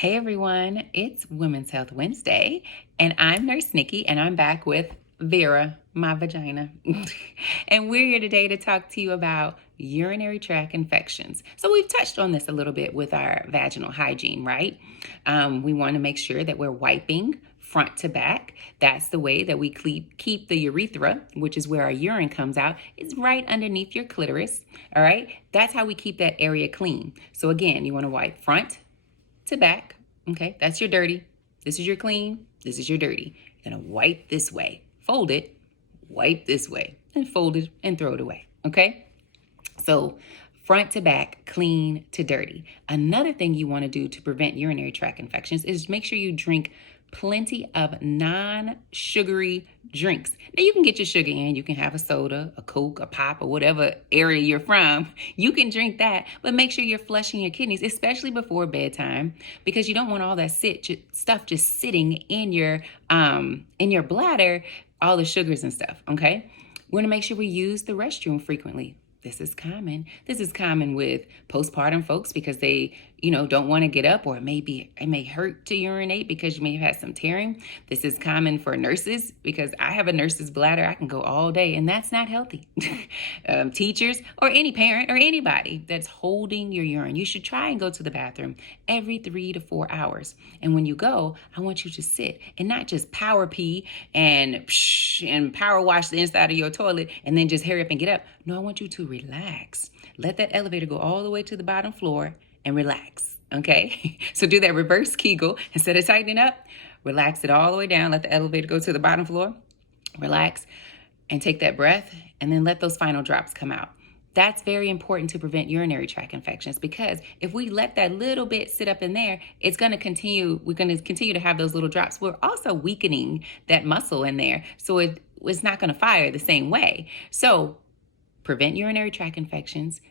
Hey everyone, it's Women's Health Wednesday, and I'm Nurse Nikki, and I'm back with Vera, my vagina. And we're here today to talk to you about urinary tract infections. So we've touched on this a little bit with our vaginal hygiene, right? We want to make sure that we're wiping front to back. That's the way that we keep the urethra, which is where our urine comes out, is right underneath your clitoris. All right, that's how we keep that area clean. So again, you want to wipe front to back. Okay, that's your dirty. This is your clean. This is your dirty. You're gonna wipe this way, fold it, wipe this way, and fold it and throw it away. Okay, so front to back, clean to dirty. Another thing you want to do to prevent urinary tract infections is make sure you drink plenty of non-sugary drinks. Now you can get your sugar in, you can have a soda, a Coke, a pop, or whatever area you're from. You can drink that, but make sure you're flushing your kidneys, especially before bedtime, because you don't want all that stuff just sitting in your bladder, all the sugars and stuff, okay? We want to make sure we use the restroom frequently. This is common. This is common with postpartum folks because they, don't want to get up, or it may hurt to urinate because you may have had some tearing. This is common for nurses because I have a nurse's bladder. I can go all day, and that's not healthy. Teachers or any parent or anybody that's holding your urine, you should try and go to the bathroom every 3 to 4 hours. And when you go, I want you to sit and not just power pee and power wash the inside of your toilet and then just hurry up and get up. No, I want you to relax. Let that elevator go all the way to the bottom floor and relax, okay? So do that reverse Kegel. Instead of tightening up, relax it all the way down. Let the elevator go to the bottom floor, relax, and take that breath, and then let those final drops come out. That's very important to prevent urinary tract infections, because if we let that little bit sit up in there, we're going to continue to have those little drops. We're also weakening that muscle in there, so it's not going to fire the same way. So prevent urinary tract infections,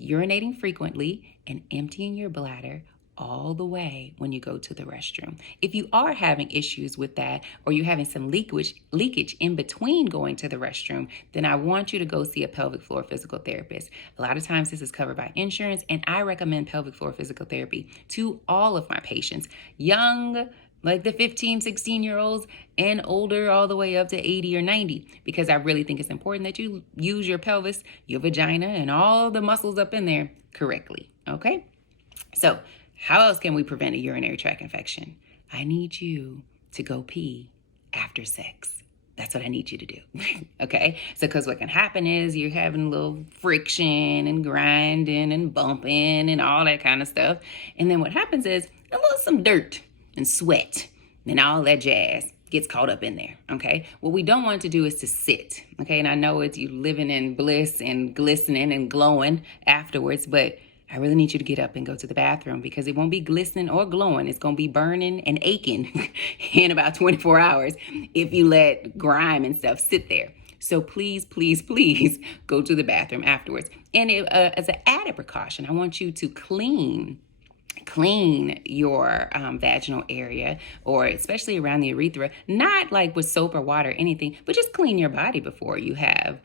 urinating frequently, and emptying your bladder all the way when you go to the restroom. If you are having issues with that, or you're having some leakage in between going to the restroom, then I want you to go see a pelvic floor physical therapist. A lot of times this is covered by insurance, and I recommend pelvic floor physical therapy to all of my patients, young, like the 15, 16-year-olds, and older, all the way up to 80 or 90, because I really think it's important that you use your pelvis, your vagina, and all the muscles up in there correctly, okay? So how else can we prevent a urinary tract infection? I need you to go pee after sex. That's what I need you to do, okay? So because what can happen is you're having a little friction and grinding and bumping and all that kind of stuff. And then what happens is some dirt and sweat and all that jazz gets caught up in there, okay? What we don't want to do is to sit, okay? And I know it's you living in bliss and glistening and glowing afterwards, but I really need you to get up and go to the bathroom, because it won't be glistening or glowing. It's going to be burning and aching in about 24 hours if you let grime and stuff sit there. So please, please, please go to the bathroom afterwards. And as an added precaution, I want you to clean your vaginal area, or especially around the urethra, not like with soap or water or anything, but just clean your body before you have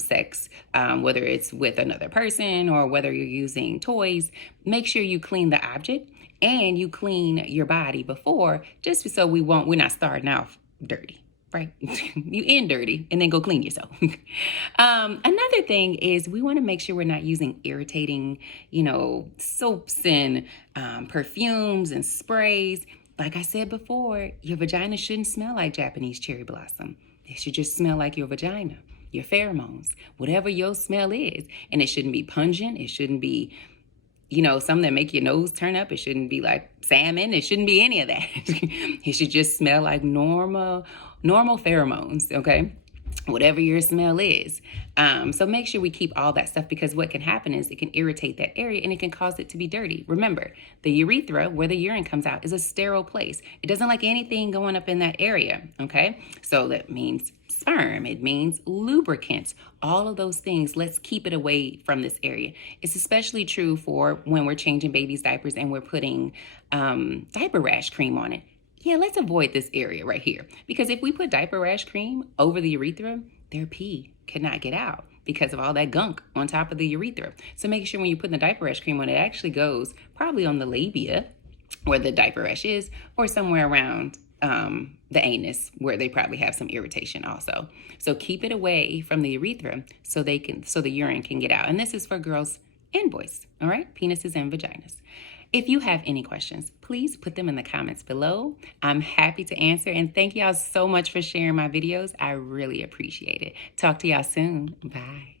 sex, whether it's with another person or whether you're using toys. Make sure you clean the object and you clean your body before, just so we're not starting off dirty. Right? You end dirty and then go clean yourself. Another thing is we want to make sure we're not using irritating, soaps and perfumes and sprays. Like I said before, your vagina shouldn't smell like Japanese cherry blossom. It should just smell like your vagina, your pheromones, whatever your smell is. And it shouldn't be pungent. It shouldn't be something that make your nose turn up. It shouldn't be like salmon. It shouldn't be any of that. It should just smell like normal pheromones, okay? Whatever your smell is. So make sure we keep all that stuff, because what can happen is it can irritate that area and it can cause it to be dirty. Remember, the urethra, where the urine comes out, is a sterile place. It doesn't like anything going up in that area, okay? So that means sperm, it means lubricants, all of those things. Let's keep it away from this area. It's especially true for when we're changing babies' diapers and we're putting diaper rash cream on it. Yeah, let's avoid this area right here, because if we put diaper rash cream over the urethra, their pee cannot get out because of all that gunk on top of the urethra. So make sure when you put the diaper rash cream on, it actually goes probably on the labia, where the diaper rash is, or somewhere around the anus where they probably have some irritation also. So keep it away from the urethra so the urine can get out. And this is for girls and boys, all right? Penises and vaginas. If you have any questions, please put them in the comments below. I'm happy to answer, and thank y'all so much for sharing my videos. I really appreciate it. Talk to y'all soon. Bye.